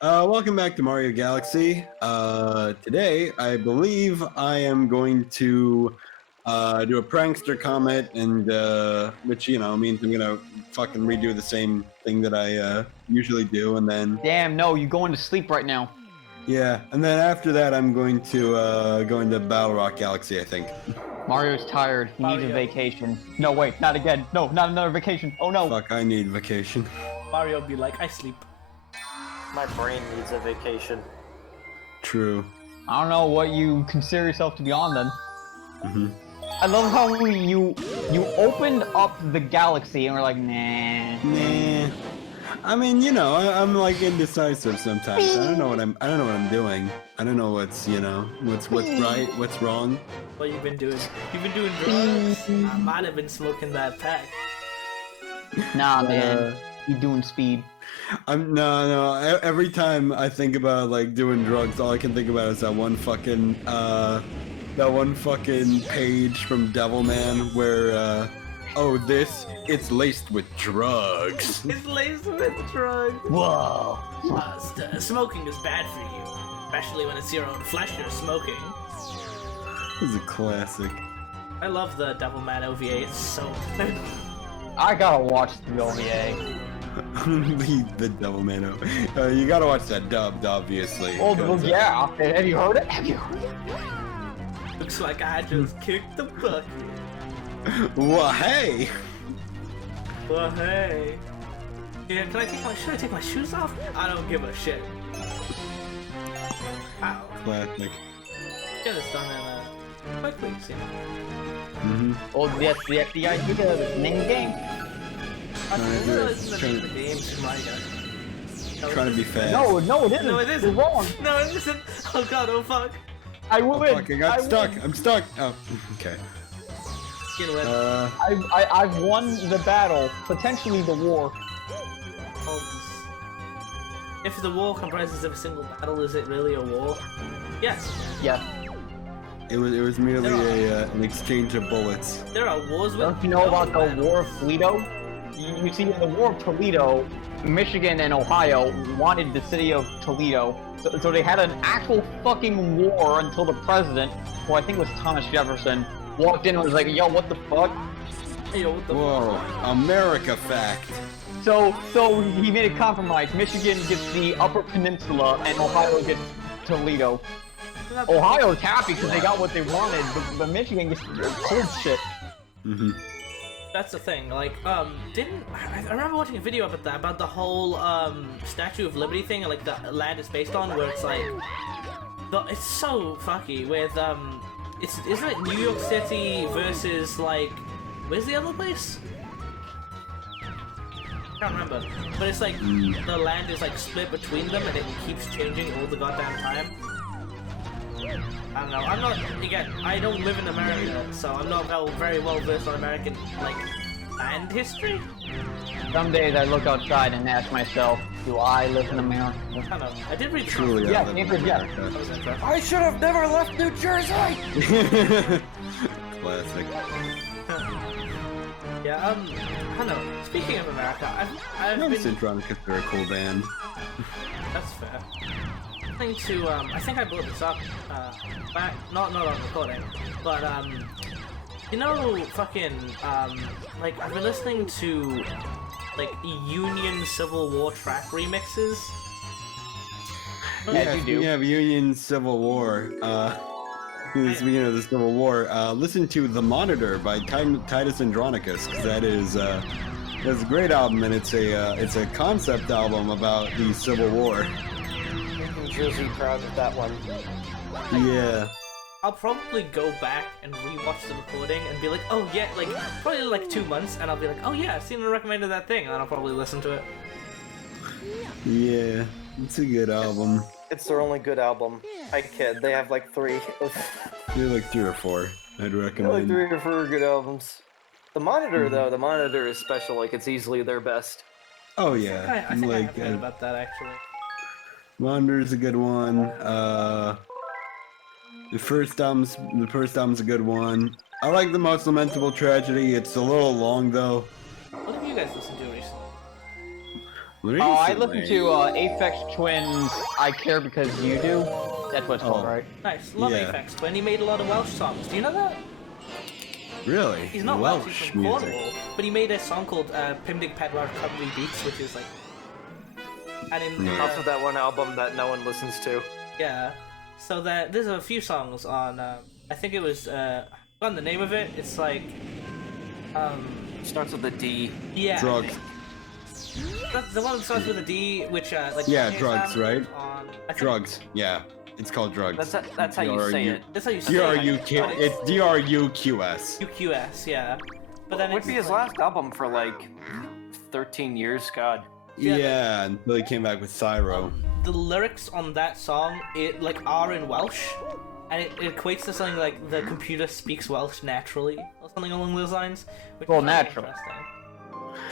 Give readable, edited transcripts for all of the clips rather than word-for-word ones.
Welcome back to Mario Galaxy. Today, I believe I am going to do a prankster comment, and which means I'm gonna fucking redo the same thing that I usually do, and then Damn, no, you're going to sleep right now. yeah, and then after that, I'm going to go into Battle Rock Galaxy. I think. Mario's tired. He needs a vacation. No, wait, not again. No, not another vacation. Oh no. Fuck, I need vacation. Mario be like, I sleep. My brain needs a vacation. True. I don't know what you consider yourself to be on then. I love how you opened up the galaxy and we're like, nah. Nah. I mean, I'm like indecisive sometimes. I don't know what I'm doing. I don't know what's right, what's wrong. What you been doing? You've been doing drugs? I might have been smoking that pack. Nah, man. You doing speed. No. Every time I think about like doing drugs, all I can think about is that one fucking page from Devilman where it's laced with drugs. It's laced with drugs. Whoa. Smoking is bad for you, especially when it's your own flesh you're smoking. This is a classic. I love the Devilman OVA. It's so good. I gotta watch the OVA. the Devilman. You gotta watch that dubbed, obviously. Oh, yeah. Have you heard it? Looks like I just kicked the bucket. Well, hey! Well, hey. Yeah, should I take my shoes off? I don't give a shit. Ow. Classic. Get this done in quickly, see? Oh, that's the idea of the name game. Trying to be fast. No, it isn't. No, it isn't. You're wrong. No, it isn't. Oh god, oh fuck. I win. Fuck, I got stuck. I'm stuck. Oh, okay. Get away. I've won the battle, potentially the war. If the war comprises of a single battle, is it really a war? Yes. Yes. It was merely an exchange of bullets. There are wars with. Don't you know about the War of Toledo? You see, in the War of Toledo, Michigan and Ohio wanted the city of Toledo, so they had an actual fucking war until the president, who I think was Thomas Jefferson, walked in and was like, "Yo, what the fuck?" Yo, what the Whoa, America fact. So he made a compromise. Michigan gets the Upper Peninsula, and Ohio gets Toledo. Ohio's happy because they got what they wanted, but Michigan gets cold shit. That's the thing, like, I remember watching a video about that, about the whole, Statue of Liberty thing, and, like, the land it's based on, where it's, like, it's so fucky with, isn't it New York City versus, like, where's the other place? I can't remember, but it's, like, the land is, like, split between them, and it keeps changing all the goddamn time. I don't know, I don't live in America, so I'm not very well versed on American, like, land history? Some days I look outside and ask myself, do I live in America? I don't know, I did read Truly, Yeah, I should have never left New Jersey! Classic. Yeah, I don't know, speaking of America, I've been... Synchronicus are a cool band. That's fair. I think I brought this up, back, not on recording, but, you know, fucking, like, I've been listening to, like, Union Civil War track remixes. Yeah, you do. We have Union Civil War. Speaking of the Civil War, listen to The Monitor by Titus Andronicus, because that's a great album, and it's a concept album about the Civil War. Jersey proud of that one. Yeah. I'll probably go back and rewatch the recording and be like, oh yeah, like, probably like 2 months, and I'll be like, oh yeah, I've seen and recommended that thing, and then I'll probably listen to it. Yeah, it's a good album. It's their only good album. I kid, they have like 3. They're like 3 or 4, I'd recommend. Like 3 or 4 good albums. The Monitor, though, the Monitor is special, like, it's easily their best. Oh yeah. I think I have heard about that, actually. Monitor's a good one. The first album's a good one. I like The Most Lamentable Tragedy. It's a little long though. What have you guys listened to recently? Oh, I listened to Aphex Twin's "I Care Because You Do." That's what it's called, right? Nice. Love Yeah. Aphex Twin. He made a lot of Welsh songs. Do you know that? Really? He's not Welsh, he's Welsh from music. Cornwall. But he made a song called Pimdig Pedwar Cymru Beats, which is like... And in... Yeah. Also, that one album that no one listens to. Yeah. So there's a few songs on, I think it was, I've forgotten the name of it. It's like, Starts with a D. yeah. Drugs. That's the one that starts with a D, which, like... Yeah, Kanye drugs, sampled right? On, I think- Drugs. Yeah, it's called drugs. That's how you say it. That's how you say D-R-U-Q. it. It's D-R-U-Q-S. UQS, yeah. But then Would it's be his like- last album for like 13 years. God. Yeah, until he came back with Cyro. The lyrics on that song, are in Welsh, and it equates to something like the computer speaks Welsh naturally, or something along those lines. Which Well, is really natural. interesting.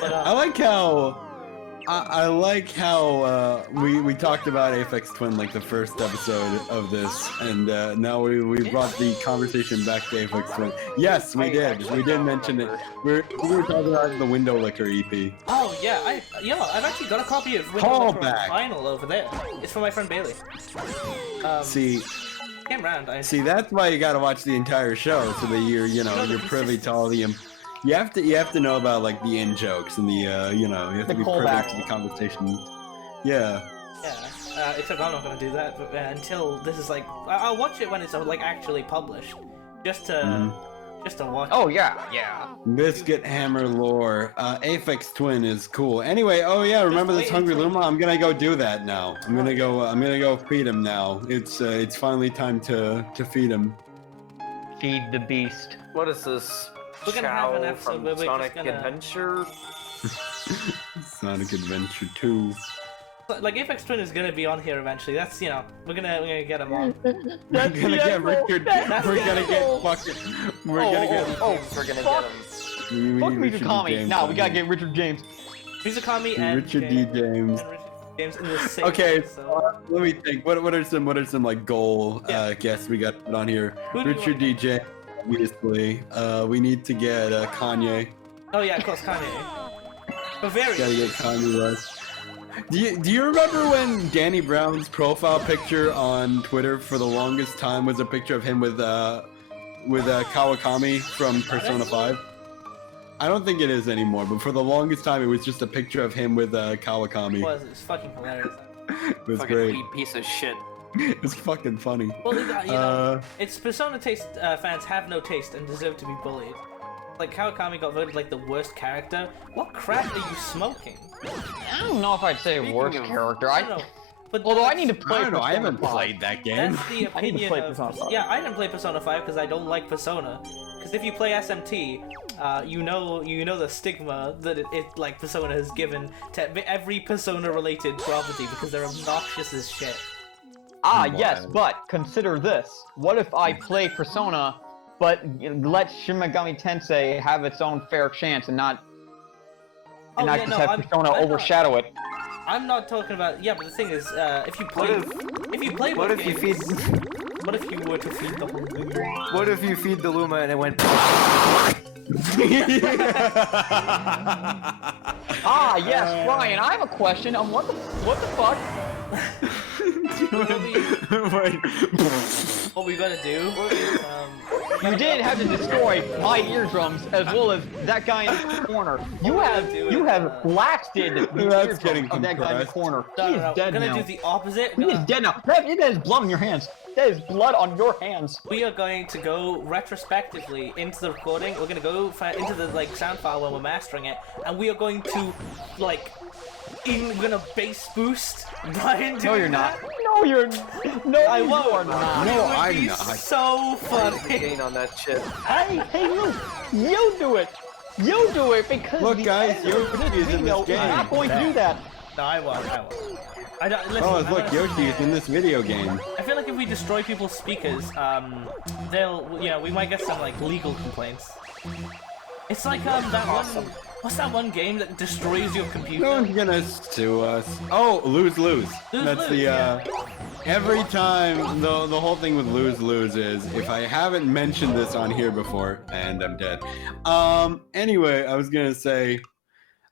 But, I like how I like how we talked about Aphex Twin like the first episode of this, and now we brought the conversation back to Aphex Twin. Yes, we did. We did mention it. We were talking about the Window Licker EP. oh yeah, I've actually got a copy of Call Windows back. Vinyl over there. It's from my friend Bailey. See, Came round. that's why you gotta watch the entire show so that you're privy to all the. You have to know about like the in jokes and the you have to The be privy callback. to the conversation. Yeah. Yeah, except I'm not gonna do that but, until this is like. I'll watch it when it's like actually published, just to watch. Oh yeah. Biscuithammer lore. Aphex Twin is cool. Anyway, oh yeah, remember this wait Hungry until- Luma? I'm gonna go do that now. I'm gonna go feed him now. It's finally time to feed him. Feed the beast. What is this? We're gonna have an Chow episode from where we're just Sonic gonna- Adventure. Sonic Adventure 2. Like Aphex Twin is gonna be on here eventually. That's we're gonna get him on. We're gonna get Richard. We're gonna get fucking. We're gonna get. We're gonna get him. we Fuck need Richard D. Mikami. James Nah, on we gotta here. get Richard James. Mizukami and Richard D. James. and Richard James in the same. Okay, episode. let me think. What are some like goal Yeah. guests we got to put on here? Who do you Richard wanna DJ, obviously. We need to get Kanye. Oh yeah, of course, Kanye. Bavaria. Gotta get Kanye West. Do you remember when Danny Brown's profile picture on Twitter for the longest time was a picture of him with Kawakami from Persona 5? I don't think it is anymore, but for the longest time it was just a picture of him with Kawakami. It's fucking hilarious. It was Fucking great. weed piece of shit. It was fucking funny. Well, it's Persona taste fans have no taste and deserve to be bullied. Like Kawakami got voted like the worst character. What crap are you smoking? I don't know if I'd say Speaking worst of- character. I don't know. But Although I need to play. I don't know, I Persona haven't 5. played that game. That's the I need to opinion play of. Persona 5. Yeah, I didn't play Persona 5 because I don't like Persona. Because if you play SMT, you know the stigma that it like Persona has given to every Persona-related property because they're obnoxious as shit. Ah, Wow. yes, but consider this. What if I play Persona, but let Shin Megami Tensei have its own fair chance and not Oh, yeah, just no, have I'm Persona not- overshadow it? I'm not talking about. Yeah, but the thing is, if you play, if you play, What both if you games, feed? What if you were to feed the whole thing? What if you feed the Luma and it went? Ah, yes, Ryan, I have a question. What the fuck? What we gotta do? You did have to destroy my eardrums as well as that guy in the corner. You have blasted the That's getting eardrums of that guy in the compressed. corner. No, He no, is no. dead We're gonna now. do the opposite. He is dead now. That is blood on your hands. That is blood on your hands. We are going to go retrospectively into the recording. We're gonna go into the sound file when we're mastering it, and we are going to we're gonna bass boost Brian. No, you're not. No, you're. No, I you won't. are not. No, It would I'm be not. so funny. Gain on that shit. Hey, you do it. You do it because Look, the guys, editor Yoshi for this is in video this is game. not going to do that. No, I won't. I don't. Listen, Oh, I'm look, gonna- Yoshi is in this video game. I feel like if we destroy people's speakers, we might get some legal complaints. It's like that one. What's that one game that destroys your computer? No one's gonna sue us. Oh, lose-lose. That's Lose-lose, the yeah. every time the whole thing with lose-lose is if I haven't mentioned this on here before, and I'm dead. Anyway, I was gonna say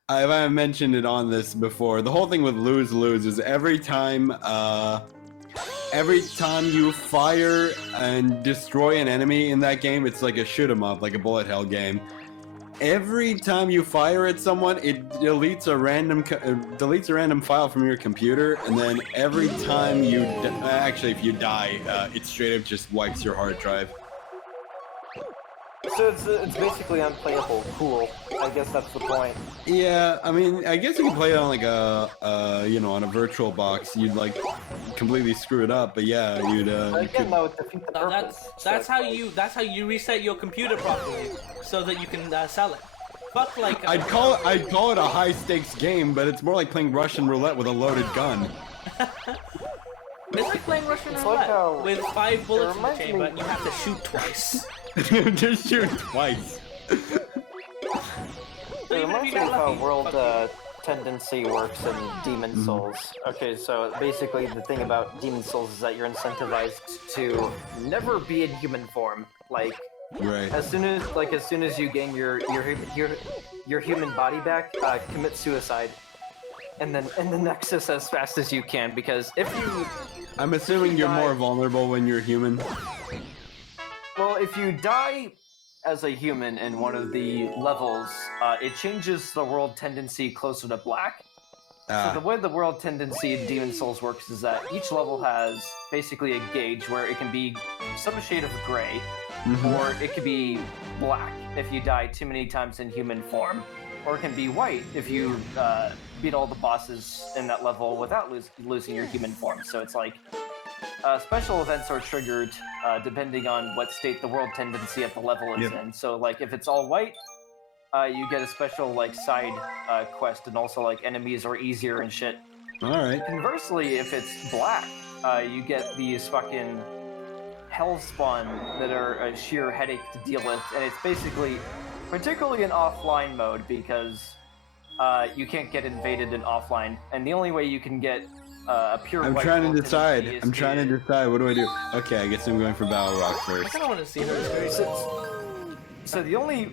I've mentioned it on this before. The whole thing with lose-lose is every time you fire and destroy an enemy in that game, it's like a shoot 'em up, like a bullet hell game. Every time you fire at someone, it deletes a random file from your computer, and then every time you actually, if you die, it straight up just wipes your hard drive. So it's basically unplayable. Cool. I guess that's the point. Yeah, I mean, I guess you can play it on like a you know, on a virtual box. You'd like completely screw it up, but yeah, you'd. Again, that would defeat the purpose. That's how you reset your computer properly, so that you can sell it. Fuck like. I'd call it a high stakes game, but it's more like playing Russian roulette with a loaded gun. It's like playing Russian It's roulette like how- with 5 bullets in the reminds me- chamber, and you have to shoot twice. Just shoot twice. It reminds me of how world tendency works in Demon Souls. Okay, so basically the thing about Demon Souls is that you're incentivized to never be in human form. Like Right. as soon as you gain your human body back, commit suicide. And then Nexus as fast as you can, because if you I'm assuming you're more vulnerable when you're human. Well, if you die as a human in one of the levels, it changes the world tendency closer to black. So the way the world tendency in Demon Souls works is that each level has basically a gauge where it can be some shade of gray, or it could be black if you die too many times in human form, or it can be white if you beat all the bosses in that level without losing your human form. So it's like special events are triggered depending on what state the world tendency of the level is in. So like if it's all white, you get a special like side quest, and also like enemies are easier and shit. Alright. Conversely, if it's black, you get these fucking hell spawn that are a sheer headache to deal with, and it's basically particularly in offline mode, because you can't get invaded in offline, and the only way you can get a pure I'm white trying to world decide. tendency is I'm trying to decide. What do I do? Okay, I guess I'm going for Battle Rock I first. kind of want to see her. So the only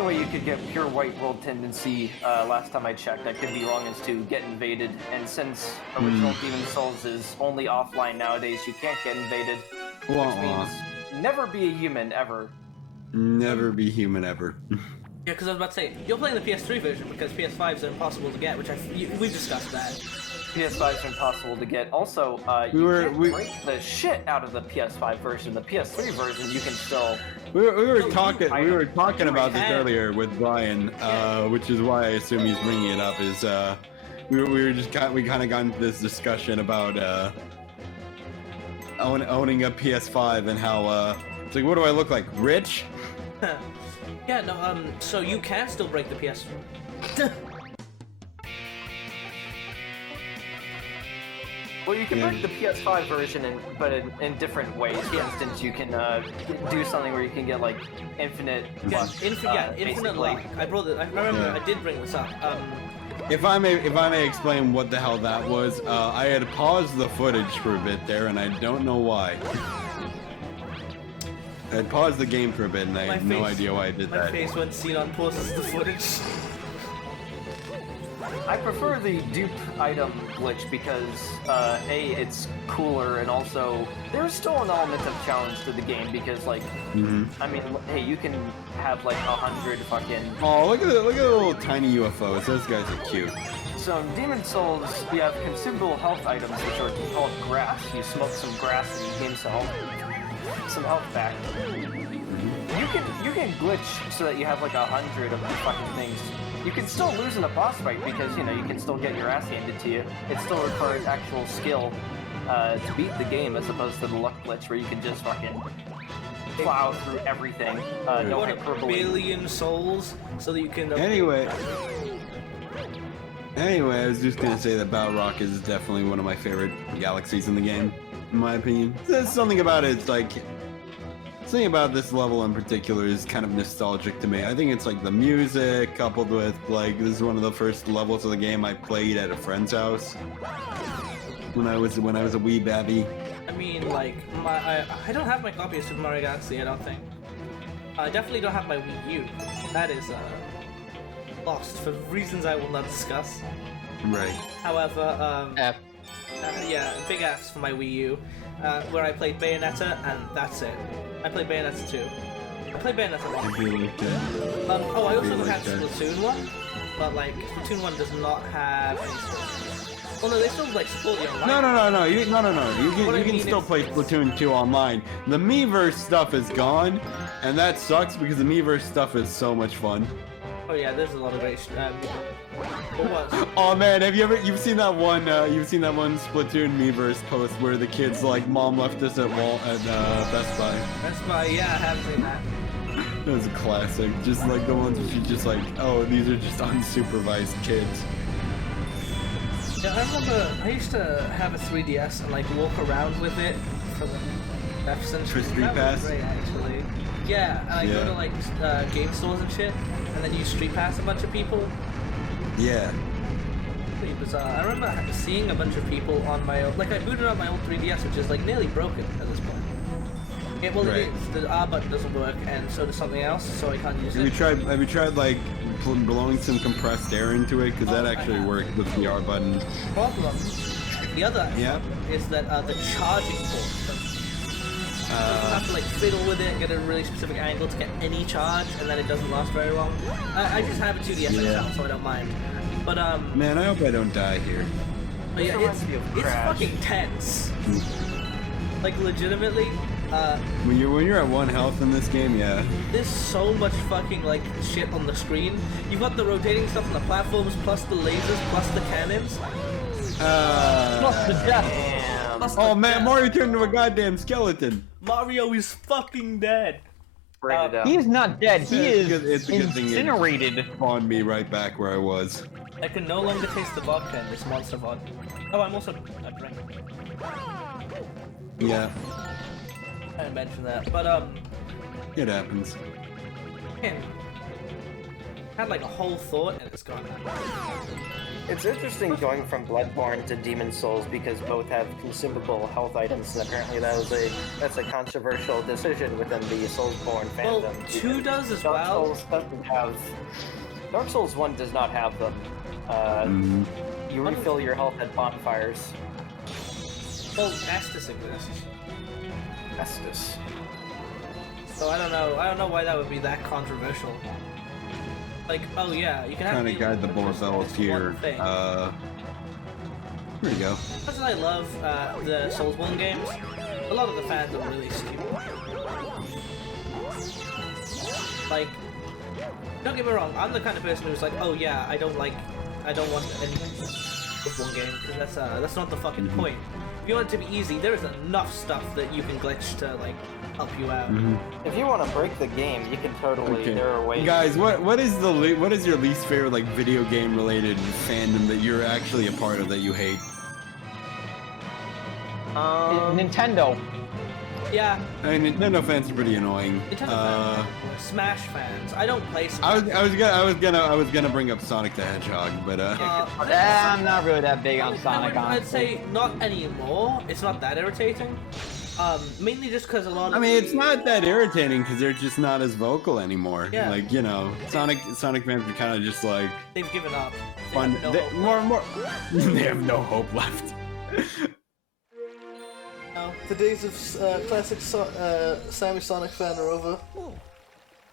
way you could get pure white world tendency, last time I checked, I could be wrong, is to get invaded. And since original Demon Souls is only offline nowadays, you can't get invaded, which means never be a human ever. Never be human ever. Yeah, because I was about to say, you're playing the PS3 version because PS5s are impossible to get, which we've discussed that. PS5s are impossible to get. Also, you can't break the shit out of the PS5 version. The PS3 version, you can still. We were talking about this can. earlier with Brian, which is why I assume he's bringing it up. Is we kind of got into this discussion about owning a PS5 and how it's like, what do I look like? Rich? Yeah, no, so you can still break the PS. Well, you can break the PS5 version, but in different ways. For instance, you can do something where you can get like infinite luck. Infinite basically. luck. I remember I did bring this up. If I may explain what the hell that was, I had paused the footage for a bit there, and I don't know why. I had paused the game for a bit, and I had no idea why I did My that. face when Xenon pauses the footage. I prefer the dupe item glitch because A, it's cooler, and also there's still an element of challenge to the game because, like, I mean, hey, you can have like 100 fucking. Oh, look at the little tiny UFOs. Those guys are cute. So in Demon Souls, you have consumable health items which are called grass. You smoke some grass and you gain some health back. You can glitch so that you have like 100 of these fucking things. You can still lose in a boss fight because, you know, you can still get your ass handed to you. It still requires actual skill to beat the game, as opposed to the luck glitch where you can just fucking plow through everything. No Want a hyperbole. billion souls so that you can. Anyway, I was just gonna say that Battle Rock is definitely one of my favorite galaxies in the game, in my opinion. There's something about it. It's like something about this level in particular is kind of nostalgic to me. I think it's like the music coupled with like this is one of the first levels of the game I played at a friend's house when I was a wee babby. I mean, like, I don't have my copy of Super Mario Galaxy, I don't think. I definitely don't have my Wii U. That is, lost for reasons I will not discuss. Right. However, F. yeah, big F's for my Wii U, where I played Bayonetta, and that's it. I played Bayonetta 2. I played Bayonetta 1. I do like that. Oh, I also like had that. Splatoon 1, but like, Splatoon 1 does not have any stuff. Well, no, they still like support the online. No. You What I can mean still is- play Splatoon 2 online. The Miiverse stuff is gone, and that sucks because the Miiverse stuff is so much fun. Oh yeah, there's a lot of great. What was? Oh man, you've seen that one Splatoon Miiverse post where the kid's like, "Mom left us at Best Buy." That's my I haven't seen that. That was a classic. Just like the ones where she's just like, "Oh, these are just unsupervised kids." Yeah, I remember I used to have a 3DS and like walk around with it for the F's and For shit. Street That was Pass? great, actually. Yeah, and I go Yeah. to like game stores and shit, and then you Street Pass a bunch of people. Yeah. Pretty bizarre. I remember seeing a bunch of people on my old, like I booted up my old 3DS, which is like nearly broken at this point. Yeah, well, Right. it is. The R button doesn't work, and so does something else, so I can't use it. Have you tried like blowing some compressed air into it? Because that Oh, I actually have. worked with the R button. Problem. The other Yeah. is that the charging port. You have to like fiddle with it and get a really specific angle to get any charge, and then it doesn't last very long. I just have a 2DS Yeah. XL, so I don't mind. But Man, I hope I don't die here. but yeah, reminds me of it's Crash. fucking tense. Like legitimately, When you're at 1 health in this game, yeah. there's so much fucking like shit on the screen. You've got the rotating stuff on the platforms, plus the lasers, plus the cannons. Plus the death. Damn. Plus the Oh man, death. Mario turned into a goddamn skeleton. Mario is fucking dead. Braided out. He is not dead. He It's is a good- it's a good thing it- incinerated. Spawned me right back where I was. I can no longer taste the vodka in this monster VOD. Oh, I'm also a drink. Yeah, I didn't mention that, but it happens. man, had like a whole thought and it's gone. It's interesting going from Bloodborne to Demon Souls because both have consumable health items, and apparently that's a controversial decision within the Soulsborne Well, fandom. 2 does as Dark well. Souls doesn't have. Dark Souls 1 does not have them. Mhm. You refill your health at bonfires. Well, Estus exists. Estus. So I don't know why that would be that controversial. Like, oh yeah, you can have Trying to guide the Borbells here. Thing. Here we go. Because I love the Soulsborne games, a lot of the fans are really stupid. Like, don't get me wrong, I'm the kind of person who's like, oh yeah, I don't want any Soulsborne game, because that's not the fucking point. If you want it to be easy, there is enough stuff that you can glitch to, like, help you out. If you want to break the game, you can totally. Okay. There are ways. Guys, what is your least favorite like video game related fandom that you're actually a part of that you hate? Nintendo. Yeah, I mean, Nintendo fans are pretty annoying. Nintendo fans, Smash fans. I don't play Smash. I was gonna bring up Sonic the Hedgehog, but I'm not really that big on Sonic, I'd honestly. say not anymore. It's not that irritating. Mainly just because a lot of I mean, it's not that irritating because they're just not as vocal anymore. Yeah. Like, you know, Sonic fans are kind of just like they've given up. They fun. have no they, hope. more. They have no hope left. No, the days of classic Sammy Sonic fan are over.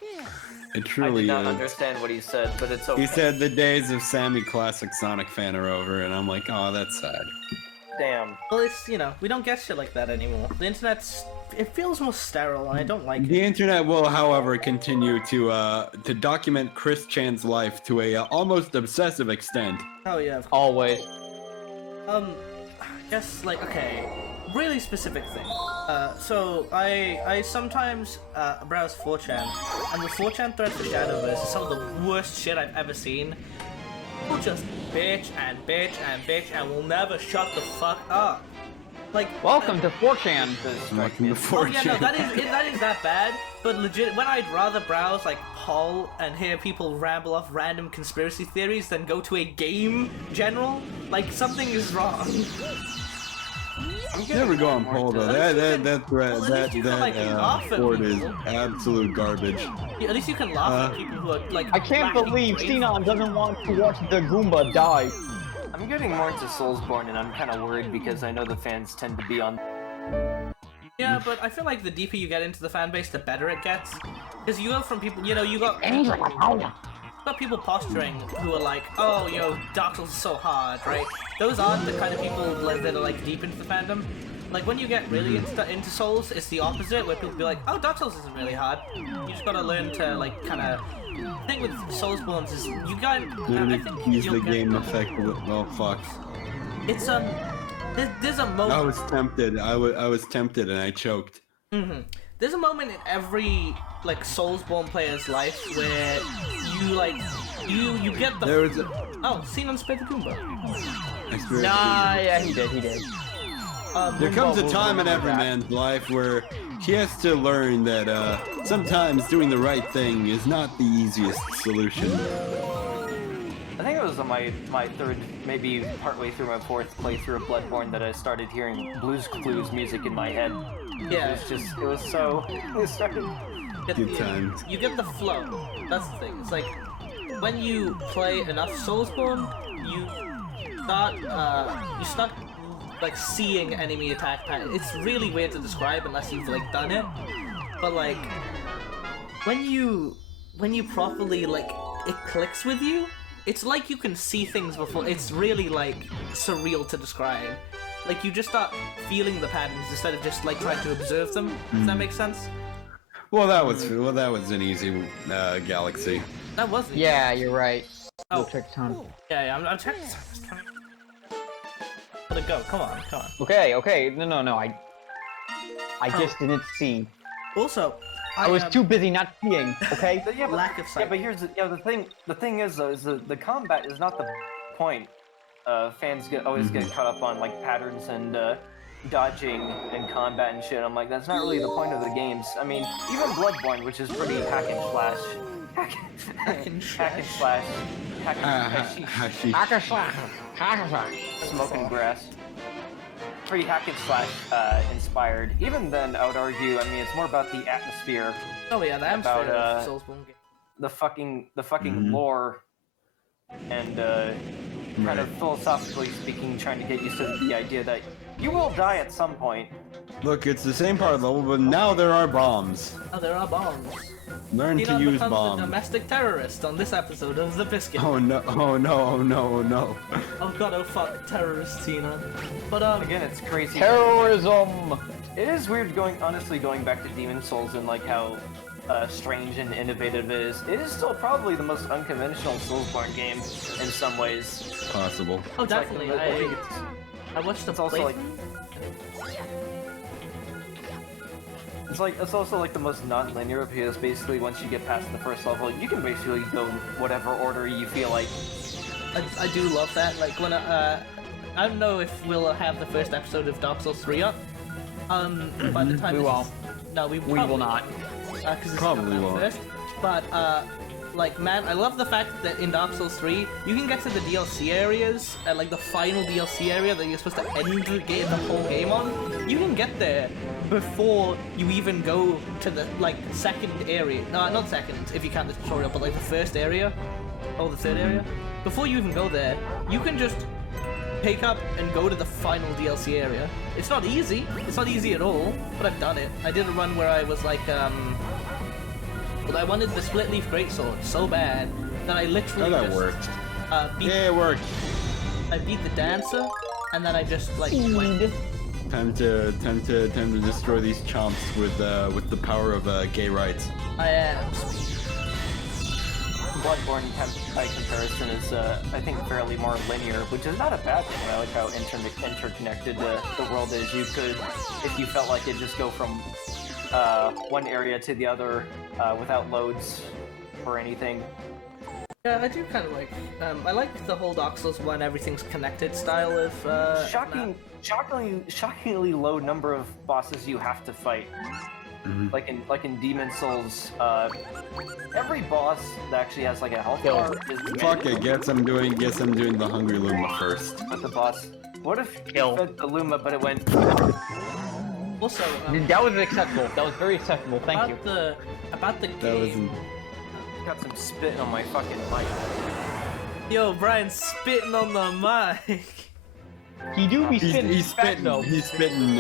It I truly did not is. understand what he said, but it's okay. He said the days of Sammy classic Sonic fan are over, and I'm like, oh, that's sad. Damn. Well, it's, you know, we don't get shit like that anymore. The it feels more sterile, and I don't like The it. internet will, however, continue to document Chris Chan's life to a almost obsessive extent. Oh yeah. Always. I guess like really specific thing. So I sometimes browse 4chan, and the 4chan thread for Shadowverse is some of the worst shit I've ever seen. People just bitch and bitch and bitch and will never shut the fuck up. Like, Welcome to 4chan. Welcome to oh yeah, no, 4chan. that is that bad. But legit, when I'd rather browse like Poll and hear people ramble off random conspiracy theories than go to a game general, like something is wrong. Never go on pole though. That board is people. absolute garbage. Yeah, at least you can laugh at people who are like. I can't lacking believe grace. Xenon doesn't want to watch the Goomba die. I'm getting more into Soulsborne, and I'm kind of worried because I know the fans tend to be on. Yeah, but I feel like the deeper you get into the fan base, the better it gets. Because you go from people, you got people posturing who are like, oh, Dark Souls is so hard, right? Those aren't the kind of people that are like deep into the fandom. Like when you get really into Souls, it's the opposite, where people be like, oh, Dark Souls isn't really hard. You just gotta learn to like kind of. The thing with Soulsborne is you got. Literally use the game effect of it. Oh fuck. It's there's a moment. I was tempted. I was tempted and I choked. There's a moment in every like Soulsborne player's life where you get the. There was a. Oh, Xenon sped the Goomba. Nah, yeah, he did. There comes a time in every man's life where he has to learn that sometimes doing the right thing is not the easiest solution. I think it was on my third, maybe partway through my fourth playthrough of Bloodborne that I started hearing Blues Clues music in my head. Yeah. It was so. It started. Good times. You get the flow. That's the thing. It's like when you play enough Soulsborne, you start like seeing enemy attack patterns. It's really weird to describe unless you've like done it. But like when you properly like it clicks with you, it's like you can see things before. It's really like surreal to describe. Like you just start feeling the patterns instead of just like trying to observe them. Does that make sense? Well, that was an easy galaxy. That wasn't. Yeah, you're right. Oh. We'll check time. Yeah, I'm checking. Let it go. Come on. Okay. No. I just didn't see. Also, I was too busy not seeing. Okay. Yeah, but, Lack of sight. Yeah, but here's the thing is though, is the combat is not the point. Fans always get caught up on like patterns and dodging and combat and shit. I'm like, that's not really the point of the games. I mean, even Bloodborne, which is pretty hack and slash, smoking grass. Pretty hack and slash inspired. Even then, I would argue. I mean, it's more about the atmosphere. Oh yeah, the atmosphere of Soulsborne game. The fucking lore, and kind of philosophically speaking, trying to get used to the idea that you will die at some point. Look, it's the same part of the level, but now there are bombs. Oh, there are bombs. Learn to use becomes bombs. a domestic terrorist on this episode of The Biscuit. Oh no! Oh no! Oh god! Oh fuck! Terrorist Tina. But Again, it's crazy. Terrorism. It is weird honestly going back to Demon Souls and like how strange and innovative it is. It is still probably the most unconventional Soulsborne game in some ways. Possible. Oh, definitely. I think I watched the it's also like it's also like the most non-linear because basically once you get past the first level, you can basically go whatever order you feel like. I do love that. Like when I don't know if we'll have the first episode of Dark Souls 3 up. By the time We won't. No, we will not. Because it's Probably not won't. first. But like man, I love the fact that in Dark Souls 3 you can get to the DLC areas at like the final DLC area that you're supposed to end the whole game on. You can get there before you even go to the like second area. No, not second if you count the tutorial, but like the first area or the third area. Before you even go there, you can just pick up and go to the final DLC area. It's not easy. It's not easy at all, but I've done it. I did a run where I was like, well, I wanted the split leaf greatsword so bad that I literally Oh, that just, worked. beat, Yeah, it worked. I beat the dancer, and then I just like went. Time to destroy these chomps with the power of gay rights. I am. Bloodborne, by comparison, is I think fairly more linear, which is not a bad thing. I like how interconnected the world is. You could, if you felt like it, just go from one area to the other without loads or anything. Yeah, I do kind of like. I like the whole Dark Souls 1 everything's connected style of. Shockingly low number of bosses you have to fight. Like in Demon Souls, every boss that actually has like a health bar is Fuck it, guess I'm doing the Hungry Luma first. But the boss What if you Kill. fed the Luma, but it went... Also, That was acceptable. That was very acceptable. Thank you. About the That game. wasn't. Got some spitting on my fucking mic. Yo, Brian spitting on the mic. He do be spitting. He's fat, though. spitting.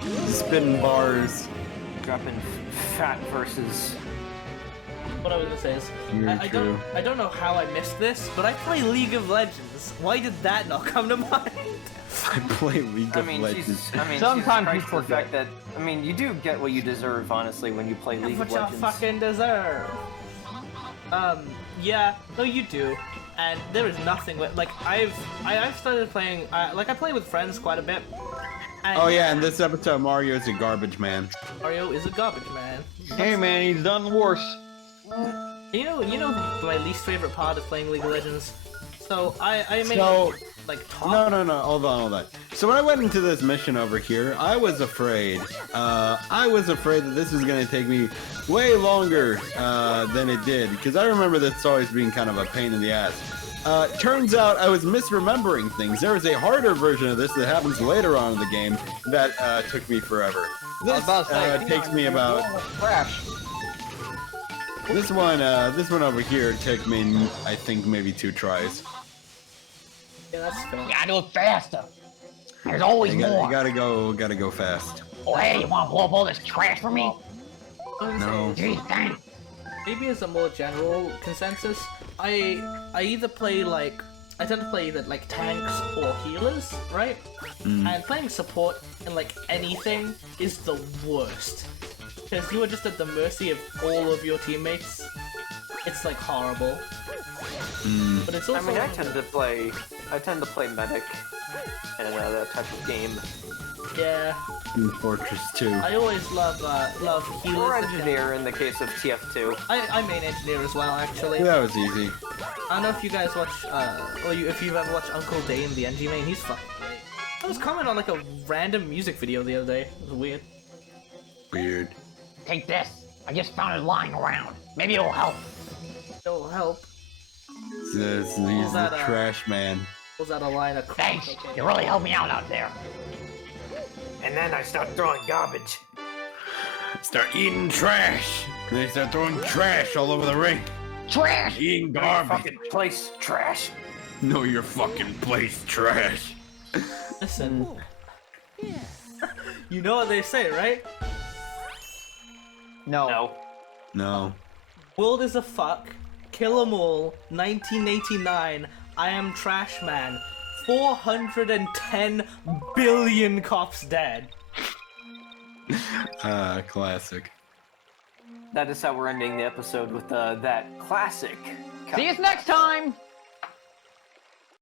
He's spitting bars. Dropping fat versus... What I was gonna say is, I True. don't know how I missed this, but I play League of Legends. Why did that not come to mind? I play League I of mean, Legends. Sometimes Jesus Christ, you the fact that... I mean, you do get what you deserve, honestly, when you play League What of you Legends. fucking deserve. Yeah, no, you do. And there is nothing like I've started playing. Like I play with friends quite a bit. And Oh yeah, in this episode, Mario's a garbage man. Mario is a garbage man. Hey man, he's done worse. You know my least favorite part of playing League of Legends. So I made like top. No, hold on. So when I went into this mission over here, I was afraid. I was afraid that this was gonna take me way longer than it did, because I remember this always being kind of a pain in the ass. Turns out I was misremembering things. There is a harder version of this that happens later on in the game that took me forever. This takes me about. Crash. This one over here took me, I think, maybe 2 tries. Yeah, that's fair. You gotta do it faster. There's always You more. gotta go fast. Oh hey, you wanna blow up all this trash for me? No. Gee, dang. Maybe as a more general consensus, I either play like I tend to play either like tanks or healers, right? And playing support in like anything is the worst. Because you are just at the mercy of all of your teammates. It's like horrible. But it's also I mean, I tend to play medic in that type of game. yeah. In Fortress 2. I always love healers. Or that can- engineer in the case of TF2. I main engineer as well, actually. That was easy. I don't know if you guys watch, if you've ever watched Uncle Dane, the NG main, he's fucking great. I was commenting on like a random music video the other day. It was weird. Weird. Take this. I just found it lying around. Maybe it'll help. It'll help. He's the trash man. Was that a line of crap? Thanks. Okay. You really helped me out there. And then I start throwing garbage. Start eating trash. They start throwing trash all over the ring. Trash! Eating Your garbage. fucking place, trash. Know your fucking place, trash. Listen. You know what they say, right? No. No. No. World is a fuck. Kill 'em all. 1989. I am trash man. 410 billion cops dead. Classic. That is how we're ending the episode with that classic. See us next time!